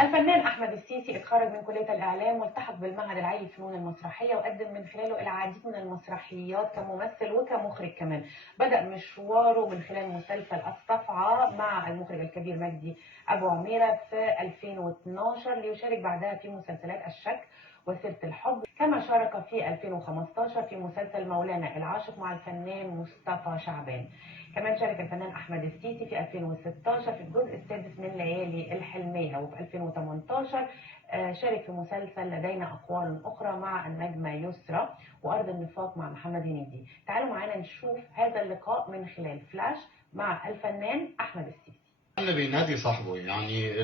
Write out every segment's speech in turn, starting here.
الفنان أحمد السيسي اتخرج من كلية الإعلام والتحق بالمعهد العالي للفنون المسرحية وقدم من خلاله العديد من المسرحيات كممثل وكمخرج كمان. بدأ مشواره من خلال مسلسل الصفعة مع المخرج الكبير مجدي أبو عميرة في 2012 ليشارك بعدها في مسلسلات الشك وسيرة الحب، كما شارك في 2015 في مسلسل مولانا العاشق مع الفنان مصطفى شعبان. كمان شارك الفنان أحمد السيسي في 2016 في الجزء السادس من ليالي الحلمية، وفي 2018 شارك في مسلسل لدينا أقوال أخرى مع النجمة يسرى وأرض النفاق مع محمد هنيدي. تعالوا معانا نشوف هذا اللقاء من خلال فلاش مع الفنان أحمد السيسي. اللي بينادي صاحبه يعني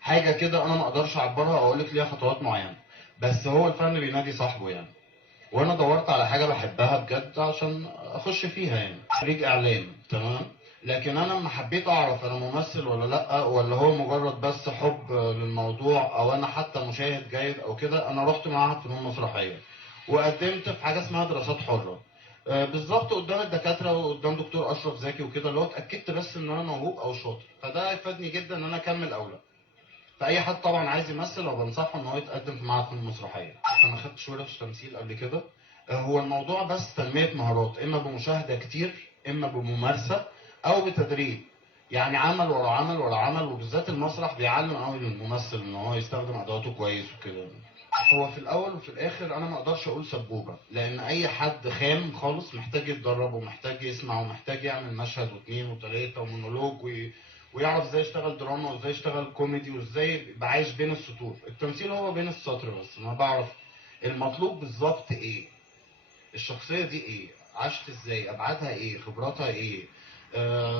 حاجة كده أنا ما أقدرش أعبرها أو أقول لك ليها خطوات معينة، بس هو الفن بينادي صاحبه يعني. وأنا دورت على حاجة بحبها بجد عشان أخش فيها يعني. خريج إعلام تمام، لكن أنا لما حبيت أعرف أنا ممثل ولا لأ، ولا هو مجرد بس حب للموضوع أو أنا حتى مشاهد جيد أو كده، أنا رحت معهد فنون مسرحية وقدمت في حاجة اسمها دراسات حرة. بالظبط قدام الدكاتره وقدام دكتور اشرف زكي وكده، اللي هو اتاكدت بس ان انا موهوب او شاطر، فده فادني جدا ان انا اكمل او لا. فاي حد طبعا عايز يمثل او بنصحه ان هو يتقدم في معهد فنون مسرحيه. انا ما خدتش ورش تمثيل قبل كده. هو الموضوع بس تنميه مهارات، اما بمشاهده كتير اما بممارسه او بتدريب. يعني عمل ورا عمل ورا عمل، وبالذات المسرح بيعلم قوي للممثل ان هو يستخدم ادواته كويس وكده. هو في الاول وفي الاخر انا ما اقدرش اقول سبوبه، لان اي حد خام خالص محتاج يتدرب ومحتاج يسمع ومحتاج يعمل مشهد واثنين وثلاثه ومونولوج ويعرف ازاي يشتغل دراما وازاي يشتغل كوميدي وازاي يبقى عايش بين السطور. التمثيل هو بين السطر، بس انا بعرف المطلوب بالظبط ايه، الشخصيه دي ايه، عاشت ازاي، ابعادها ايه، خبراتها ايه،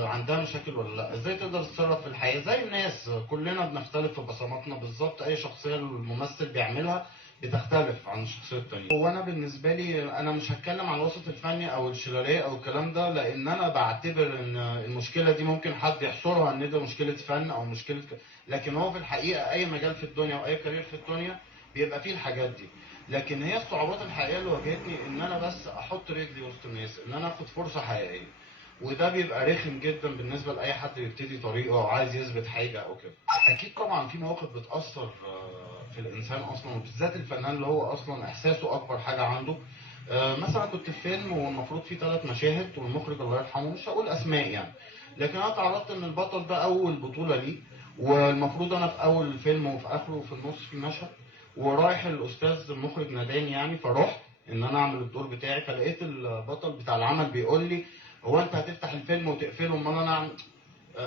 عندها مشاكل ولا لا، ازاي تقدر تتصرف في الحياه زي الناس. كلنا بنختلف في بصماتنا بالظبط، اي شخصيه الممثل بيعملها بتختلف عن الشخصيه التانيه. هو انا بالنسبه لي انا مش هتكلم عن الوسط الفني او الشلاليه او الكلام ده، لان انا بعتبر ان المشكله دي ممكن حد يحصرها ان ده مشكله فن او مشكله لكن هو في الحقيقه اي مجال في الدنيا واي كارير في الدنيا بيبقى فيه الحاجات دي. لكن هي الصعوبات الحقيقيه اللي واجهتني ان انا بس احط رجلي وسط الناس، ان انا اخد فرصه حقيقيه. وده بيبقى رخم جدا بالنسبه لاي حد بيبتدي طريقه او عايز يثبت حاجه او كده. اكيد طبعا في مواقف بتاثر في الانسان اصلا، وبالذات الفنان اللي هو اصلا احساسه اكبر حاجه عنده. مثلا كنت في فيلم والمفروض فيه 3 مشاهد، والمخرج الله يرحمه مش هقول اسماء يعني، لكن انا تعرضت ان البطل ده اول بطوله ليه، والمفروض انا في اول الفيلم وفي اخره وفي النص في مشهد، ورايح الاستاذ المخرج ناداني يعني، فرحت ان انا اعمل الدور بتاعي، فلقيت البطل بتاع العمل بيقول لي هو انت هتفتح الفيلم وتقفله؟ امال انا اعمل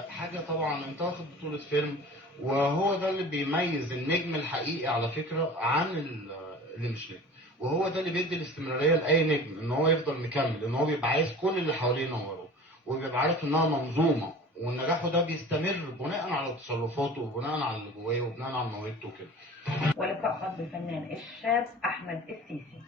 حاجه؟ طبعا انت واخد بطوله فيلم، وهو ده اللي بيميز النجم الحقيقي على فكره عن اللي مش نجم. وهو ده اللي بيدي الاستمراريه لاي نجم، ان هو يفضل مكمل، ان هو بيبقى عايز كل اللي حواليه ينوروه، وبيبقى عارف انها منظومه، ونجاحه ده بيستمر بناء على تصرفاته وبناء على اللي جواه وبناء على موهبته كده. ولقاء خاص بالفنان الشاب أحمد السيسي.